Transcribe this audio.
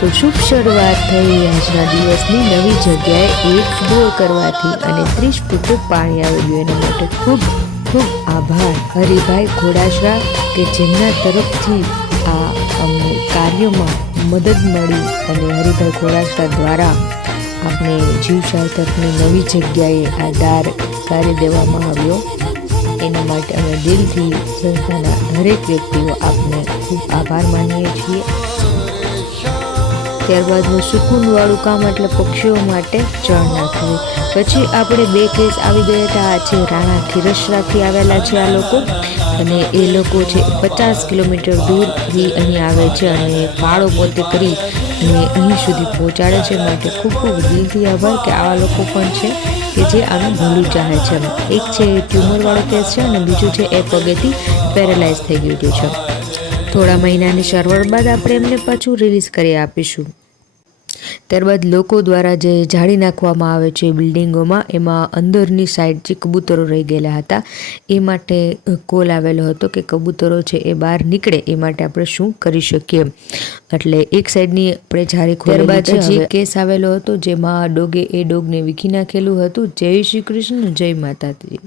તો શુભ શરૂઆત થઈ આજના દિવસની નવી જગ્યાએ એક ડોળ કરવાથી અને 30 ફૂટ પાણી આવી ગયું. એના માટે ખૂબ ખૂબ આભાર હરિભાઈ ઘોડાસરા કે જેમના તરફથી આ અમને કાર્યોમાં મદદ મળી અને હરિભાઈ ઘોડાસરા દ્વારા આપણે જીવ સાર્થકની નવી જગ્યાએ આ દાર કરી દેવામાં આવ્યો. એના માટે અમે દિલથી સંસ્થાના દરેક વ્યક્તિઓ આપને ખૂબ આભાર માનીએ છીએ. ત્યારબાદનું સુકૂનવાળું કામ એટલે પક્ષીઓ માટે ચણ નાખવું. પછી આપણે 2 કેસ આવી ગયા હતા. આ છે રાણા ખીરસરાથી આવેલા છે આ લોકો, અને એ લોકો છે 50 કિલોમીટર દૂરથી અહીં આવે છે અને ફાળો પોતે કરી અને અહીં સુધી પહોંચાડે છે. માટે ખૂબ ખૂબ દિલથી આભાર કે આવા લોકો પણ છે કે જે આનું ભલું ચાહે છે. એક છે ટ્યુમરવાળો કેસ છે અને બીજું છે એ પગેથી પેરેલાઇઝ થઈ ગયું છે. થોડા મહિનાની સારવાર બાદ આપણે એમને પાછું રિલીઝ કરી આપીશું. ત્યારબાદ લોકો દ્વારા જે જાળી નાખવામાં આવે છે બિલ્ડિંગોમાં, એમાં અંદરની સાઈડ જે કબૂતરો રહી ગયેલા હતા એ માટે કોલ આવેલો હતો કે કબૂતરો છે એ બહાર નીકળે એ માટે આપણે શું કરી શકીએ. એટલે એક સાઈડની આપણે જાળી ખોલેલી છે. જે કેસ આવેલો હતો જેમાં ડોગે એ ડોગને વીખી નાખેલું હતું. જય શ્રી કૃષ્ણ, જય માતાજી.